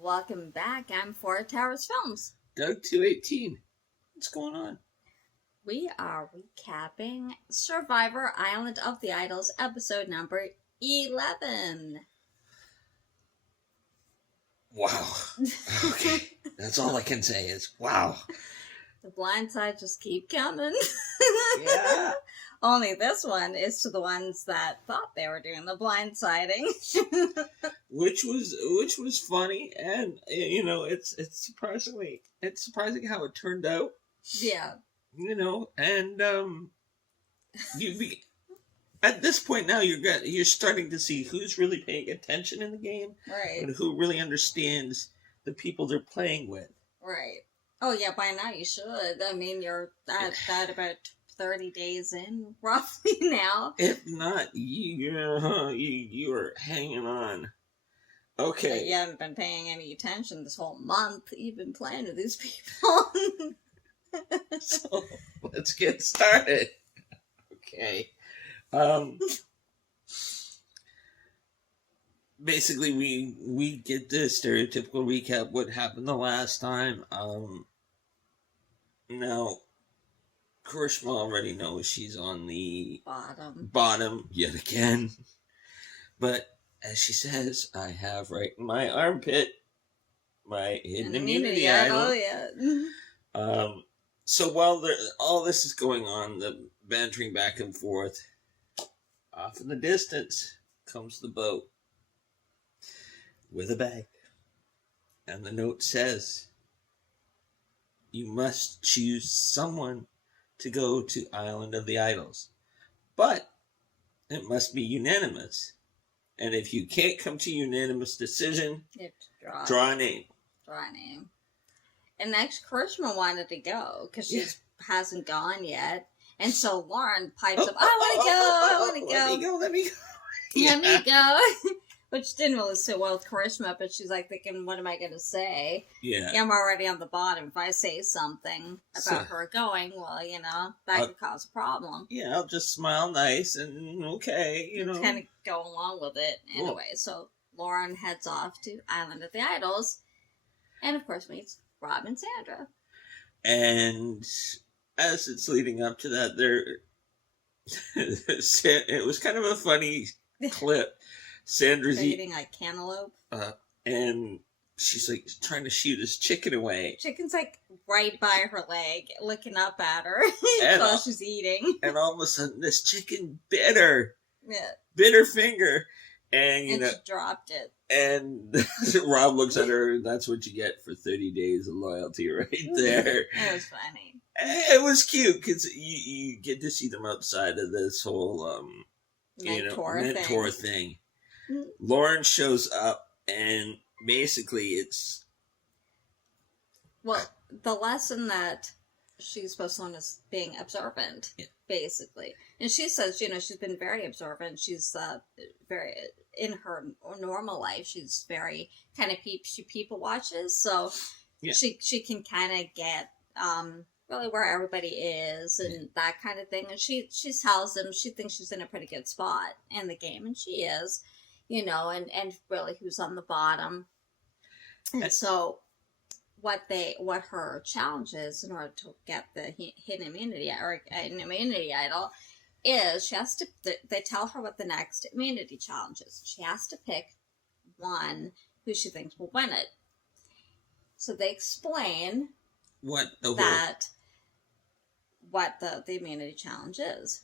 Welcome back. I'm Four Towers Films. Doug 218. What's going on? We are recapping Survivor Island of the Idols, episode number 11. Wow. Okay. That's all I can say is wow. The blind side just keep coming. Yeah. Only this one is to the ones that thought they were doing the blindsiding. Which was funny, and it's surprising how it turned out. Yeah. And at this point now you're starting to see who's really paying attention in the game, Right. and who really understands the people they're playing with. Right. Oh yeah, by now you should. I mean, you're at about 30 days in, roughly now. If not, you are hanging on. Okay. But you haven't been paying any attention this whole month. You've been playing with these people. So let's get started. Okay. Basically, we get the stereotypical recap what happened the last time. Now, Karishma already knows she's on the bottom yet again. But as she says, I have right in my armpit my hidden immunity idol. Yeah. So while all this is going on, the bantering back and forth, off in the distance comes the boat with a bag. And the note says, you must choose someone to go to Island of the Idols. But it must be unanimous. And if you can't come to unanimous decision, You have to draw a name. Draw a name. And next, Karishma wanted to go because she hasn't gone yet. And so Lauren pipes up, I want to go. Let me go. Let me go. Which didn't really sit well with Karishma, but she's like thinking, what am I going to say? Yeah. I'm already on the bottom. If I say something about her going, well, that could cause a problem. Yeah, I'll just smile nice and okay, Kind of go along with it anyway. So Lauren heads off to Island of the Idols. And of course meets Rob and Sandra. And as it's leading up to that, it was kind of a funny clip. Sandra's eating like cantaloupe. And she's like trying to shoot his chicken away. Chicken's like right by her leg, looking up at her while she's eating. And all of a sudden, this chicken bit her. Yeah. Bit her finger. And, she dropped it. And Rob looks at her, and that's what you get for 30 days of loyalty right there. It was funny. It was cute, because you get to see them outside of this whole, mentor thing. Mm-hmm. Lauren shows up, and basically it's... Well, the lesson that she's supposed to learn is being observant, basically. And she says, she's been very observant. She's very... in her normal life, she's very kind of she people watches, so she can kind of get really where everybody is and that kind of thing. And she tells them she thinks she's in a pretty good spot in the game, and she is, and really who's on the bottom. And so what her challenge is in order to get the hidden immunity or an immunity idol is she has to, they tell her what the next immunity challenge is. She has to pick one who she thinks will win it. So they explain what the immunity challenge is.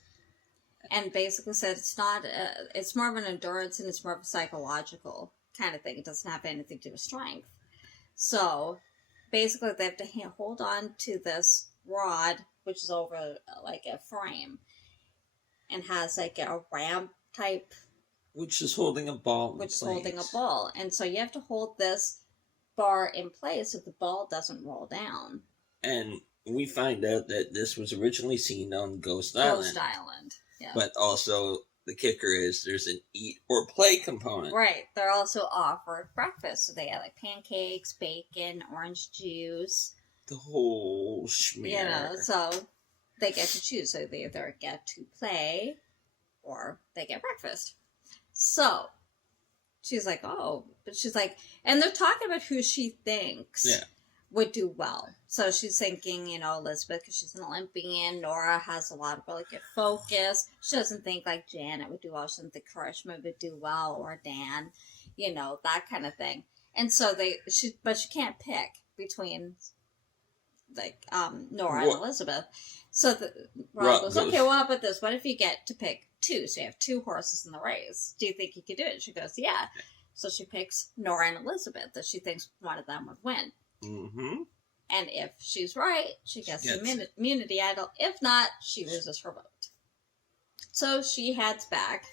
And basically said it's more of an endurance and it's more of a psychological kind of thing. It doesn't have anything to do with strength. So basically they have to hold on to this rod, which is over like a frame. And has like a ramp type. Which is holding a ball. And so you have to hold this bar in place so the ball doesn't roll down. And we find out that this was originally seen on Ghost Island. Yeah. But also, the kicker is there's an eat or play component. Right. They're also offered breakfast. So they have like pancakes, bacon, orange juice. The whole schmear. So... they get to choose. So they either get to play or they get breakfast. So she's like, oh, but she's like, and they're talking about who she thinks would do well. So she's thinking, Elizabeth, because she's an Olympian. Nora has a lot of really good focus. She doesn't think like Janet would do well. She doesn't think Karishma would do well, or Dan, that kind of thing. And so but she can't pick between like Nora and Elizabeth. So Rob goes, okay, well, how about this? What if you get to pick two? So you have two horses in the race. Do you think you could do it? She goes, yeah. So she picks Nora and Elizabeth, that she thinks one of them would win. Mm-hmm. And if she's right, she gets the immunity idol. If not, she loses her vote. So she heads back.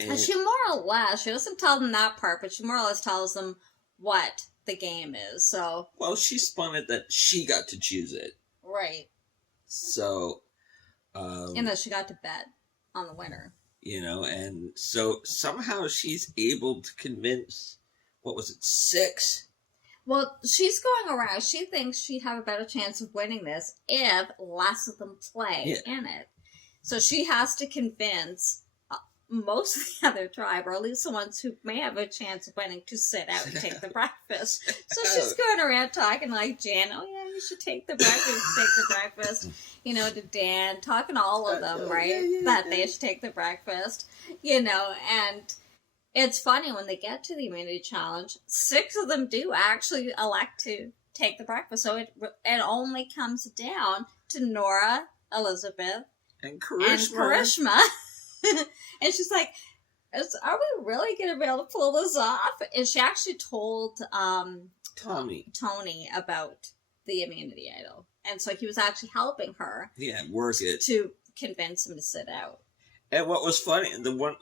And she more or less, she doesn't tell them that part, but she more or less tells them what the game is. So, well, she spun it that she got to choose it. Right. So, and that she got to bet on the winner. And so somehow she's able to convince, 6? Well, she's going around. She thinks she'd have a better chance of winning this if less of them play in it. So she has to convince most of the other tribe, or at least the ones who may have a chance of winning, to sit out and take the breakfast. So she's going around talking like Jan, oh yeah, you should take the breakfast, to Dan, talking to all of them, right? That they should take the breakfast, and it's funny when they get to the immunity challenge, 6 of them do actually elect to take the breakfast. So it only comes down to Nora, Elizabeth, and Karishma. And she's like, are we really going to be able to pull this off? And she actually told Tony about the immunity idol. And so he was actually helping her. Yeah, work it. To convince him to sit out. And what was funny, the one,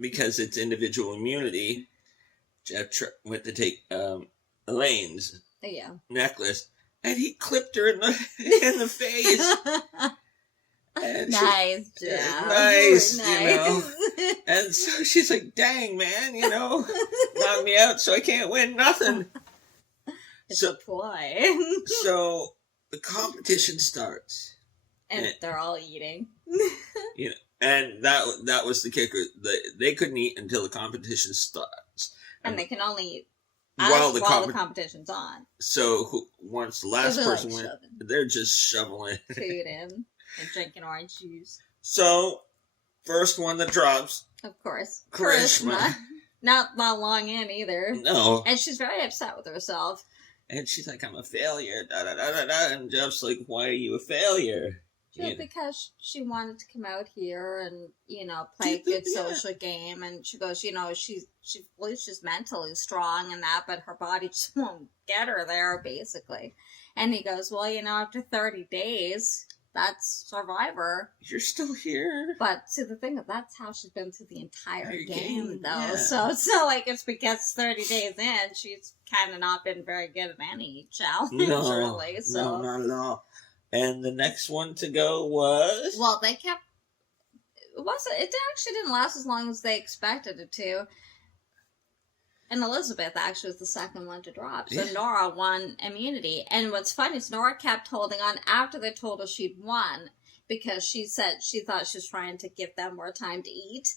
because it's individual immunity, Jeff went to take Elaine's necklace, and he clipped her in the face. And nice, Jeff. Nice. And so she's like, dang, man, knock me out so I can't win nothing. It's a ploy. So the competition starts. And they're all eating. And that was the kicker. They couldn't eat until the competition starts. And they can only eat while the competition's on. So once the last person went, they're just shoveling food in. And drinking orange juice. So, first one that drops. Of course. Karishma. Not long in either. No. And she's very upset with herself. And she's like, I'm a failure. Da, da, da, da, da. And Jeff's like, why are you a failure? Because she wanted to come out here and, play a good social game. And she goes, she believes she's mentally strong and that, but her body just won't get her there, basically. And he goes, well, after 30 days... That's Survivor. You're still here. But see, the thing is, that's how she's been through the entire game, though. Yeah. So it's not like it's because 30 days in, she's kind of not been very good at any challenge, really. So. No, not at all. And the next one to go was? Well, they kept... It actually didn't last as long as they expected it to. And Elizabeth actually was the second one to drop. So Nora won immunity. And what's funny is Nora kept holding on after they told her she'd won, because she said she thought she was trying to give them more time to eat.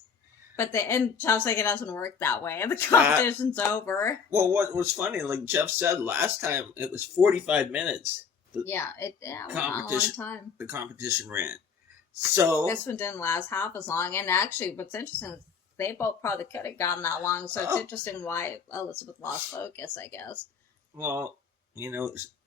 And Jeff's like, it doesn't work that way. The competition's over. Well, what was funny, like Jeff said last time, it was 45 minutes. It went on a long time. The competition ran. So this one didn't last half as long. And actually, what's interesting is they both probably could have gone that long, so it's interesting why Elizabeth lost focus, I guess. Well,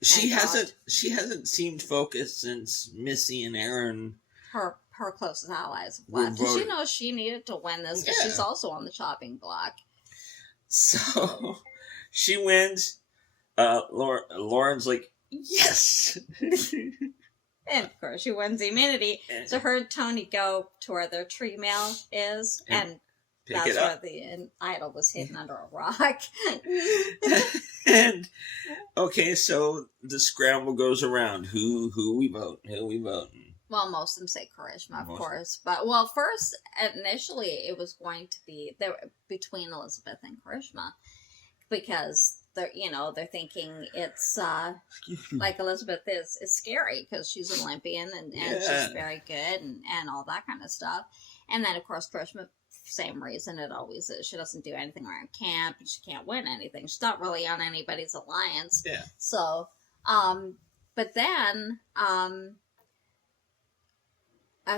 she hasn't seemed focused since Missy and Aaron, her closest allies, left. She knows she needed to win this because she's also on the chopping block. So she wins. Lauren's like, yes. And of course, she wins the immunity. So her and Tony go to where their tree mail is, and that's where the idol was hidden under a rock. And okay, so the scramble goes around. Who we vote? Who we voting? Well, most of them say Karishma, of course. But first, initially, it was going to be between Elizabeth and Karishma, because they're thinking it's like Elizabeth is scary because she's an Olympian and she's very good and all that kind of stuff. And then, of course, Karishma same reason it always is. She doesn't do anything around camp, and she can't win anything. She's not really on anybody's alliance. Yeah. So, but then, I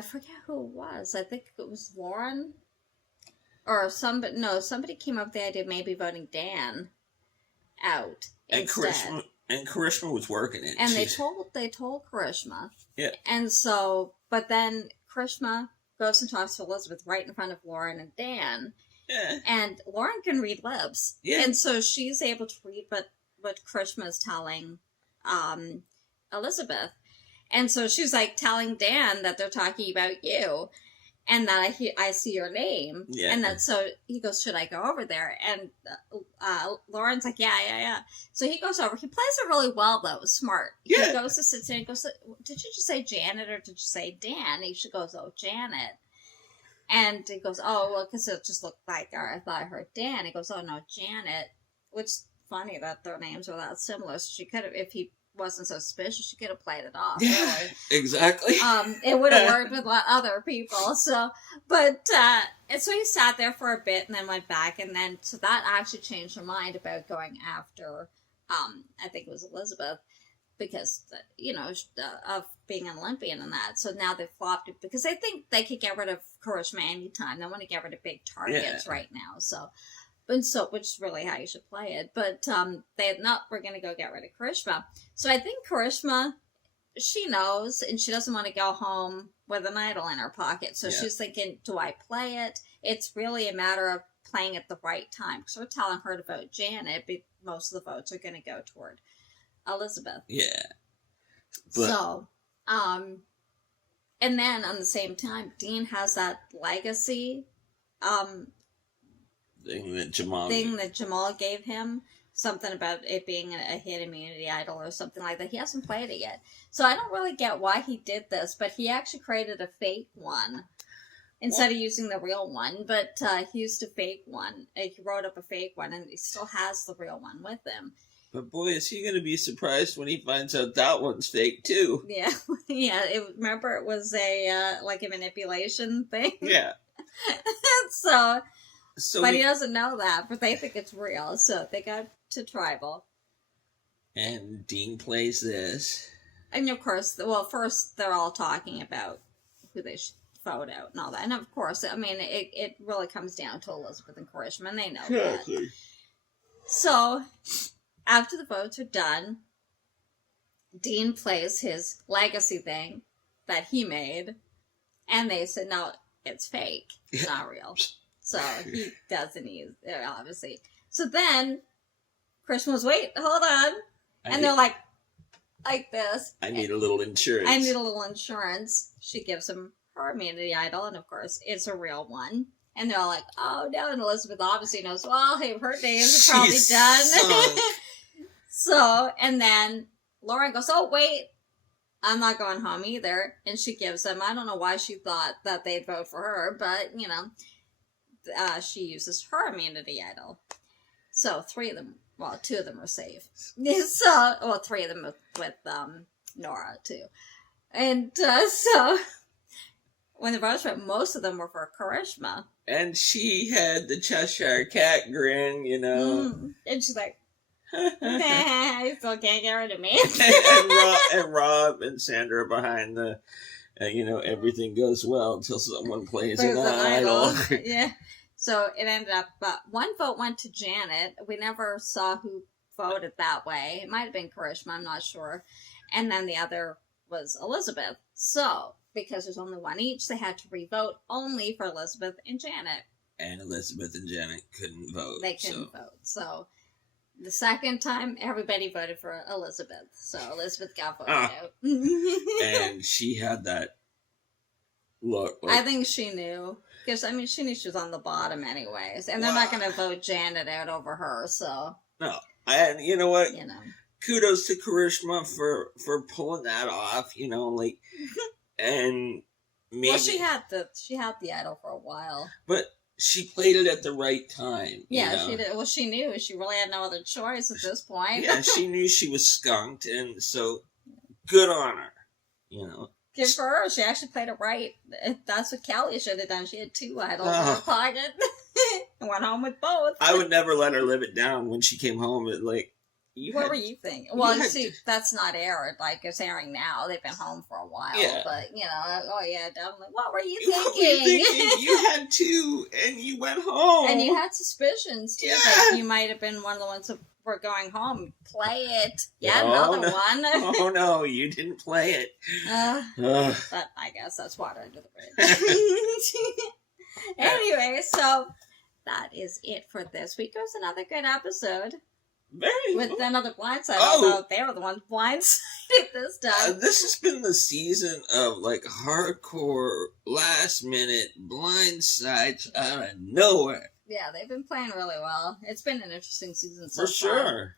forget who it was. I think it was Lauren, or somebody. No, somebody came up with the idea of maybe voting Dan out And instead. Karishma was working it. And they told Karishma. Yeah. And so, but then Karishma goes and talks to Elizabeth right in front of Lauren and Dan. Yeah. And Lauren can read lips. Yeah. And so she's able to read what Karishma is telling Elizabeth. And so she's like telling Dan that they're talking about you. And that I see your name. Yeah. And that, so he goes, should I go over there? And Lauren's like, yeah. So he goes over. He plays it really well, though. Smart. Yeah. He goes to sit there and goes, did you just say Janet or did you say Dan? And she goes, oh, Janet. And he goes, oh, well, because it just looked like her. I thought I heard Dan. He goes, oh, no, Janet. Which is funny that their names are that similar. So she could have, if he wasn't so suspicious, she could have played it off. Yeah, Really. exactly. It would have worked with other people. So, but and so he sat there for a bit and then went back, and then so that actually changed her mind about going after. I think it was Elizabeth, because of being an Olympian and that. So now they've flopped it because they think they could get rid of Karishma anytime. They want to get rid of big targets right now. So. Which is really how you should play it. But we're going to go get rid of Karishma. So I think Karishma, she knows, and she doesn't want to go home with an idol in her pocket. So she's thinking, do I play it? It's really a matter of playing at the right time. Because we're telling her to vote Janet, but most of the votes are going to go toward Elizabeth. Yeah. But, so, and then on the same time, Dean has that legacy, thing that Jamal gave him, something about it being a hit immunity idol or something like that. He hasn't played it yet, so I don't really get why he did this. But he actually created a fake one instead of using the real one. But he used a fake one. He wrote up a fake one, and he still has the real one with him. But boy, is he going to be surprised when he finds out that one's fake too. Yeah, yeah. Remember, it was a like a manipulation thing. Yeah. But he doesn't know that, but they think it's real, so they go to tribal. And Dean plays this. And of course, first they're all talking about who they should vote out and all that. And of course, I mean, it really comes down to Elizabeth and Karishma, and they know that. So, after the votes are done, Dean plays his legacy thing that he made, and they said, no, it's fake. It's not real. So he doesn't use it, obviously. So then, Krishna was, wait, hold on. They're like this. I need a little insurance. I need a little insurance. She gives him her immunity idol, and of course, it's a real one. And they're all like, oh, no. And Elizabeth obviously knows, well, hey, her days are probably done. So, and then Lauren goes, oh, wait. I'm not going home either. And she gives him, I don't know why she thought that they'd vote for her, but, she uses her immunity idol. So 3 of them, 2 of them are safe. So, 3 of them with Nora too. And so when the votes went, most of them were for Karishma. And she had the Cheshire Cat grin, And she's like, nah, you still can't get rid of me. and Rob and Sandra behind the, everything goes well until someone plays an idol. Yeah. So it ended up, one vote went to Janet. We never saw who voted that way. It might have been Karishma, I'm not sure. And then the other was Elizabeth. So, because there's only one each, they had to re-vote only for Elizabeth and Janet. And Elizabeth and Janet couldn't vote. They couldn't vote. So, the second time, everybody voted for Elizabeth. So, Elizabeth got voted out. And she had that look. I think she knew. Because, she knew she was on the bottom anyways. And they're not going to vote Janet out over her, so. No. And you know what? Kudos to Karishma for pulling that off, and maybe. Well, she had the idol for a while. But she played it at the right time. Yeah, she did. Well, she knew. She really had no other choice at this point. Yeah, she knew she was skunked, and so good on her, Good for her. She actually played it right. That's what Kelly should have done. She had 2 idols in her pocket and went home with both. I would never let her live it down when she came home. What were you thinking? Well, see, that's not aired. Like, it's airing now. They've been home for a while. Yeah. But, oh, yeah, definitely. What were you What were you thinking? thinking? You had 2, and you went home. And you had suspicions, too. Yeah. That you might have been one of the ones that were going home. Play it. Yeah, another one. Oh, no, you didn't play it. But I guess that's water under the bridge. Anyway, so that is it for this week. It was another good episode. With another blindside, although they were the ones blindsided this time. This has been the season of hardcore last minute blindsides out of nowhere. Yeah, they've been playing really well. It's been an interesting season so For sure.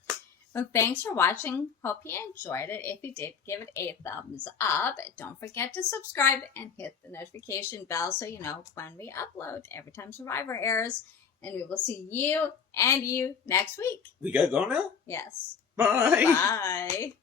Well, thanks for watching. Hope you enjoyed it. If you did, give it a thumbs up. Don't forget to subscribe and hit the notification bell so you know when we upload every time Survivor airs. And we will see you and you next week. We gotta go now? Yes. Bye. Bye.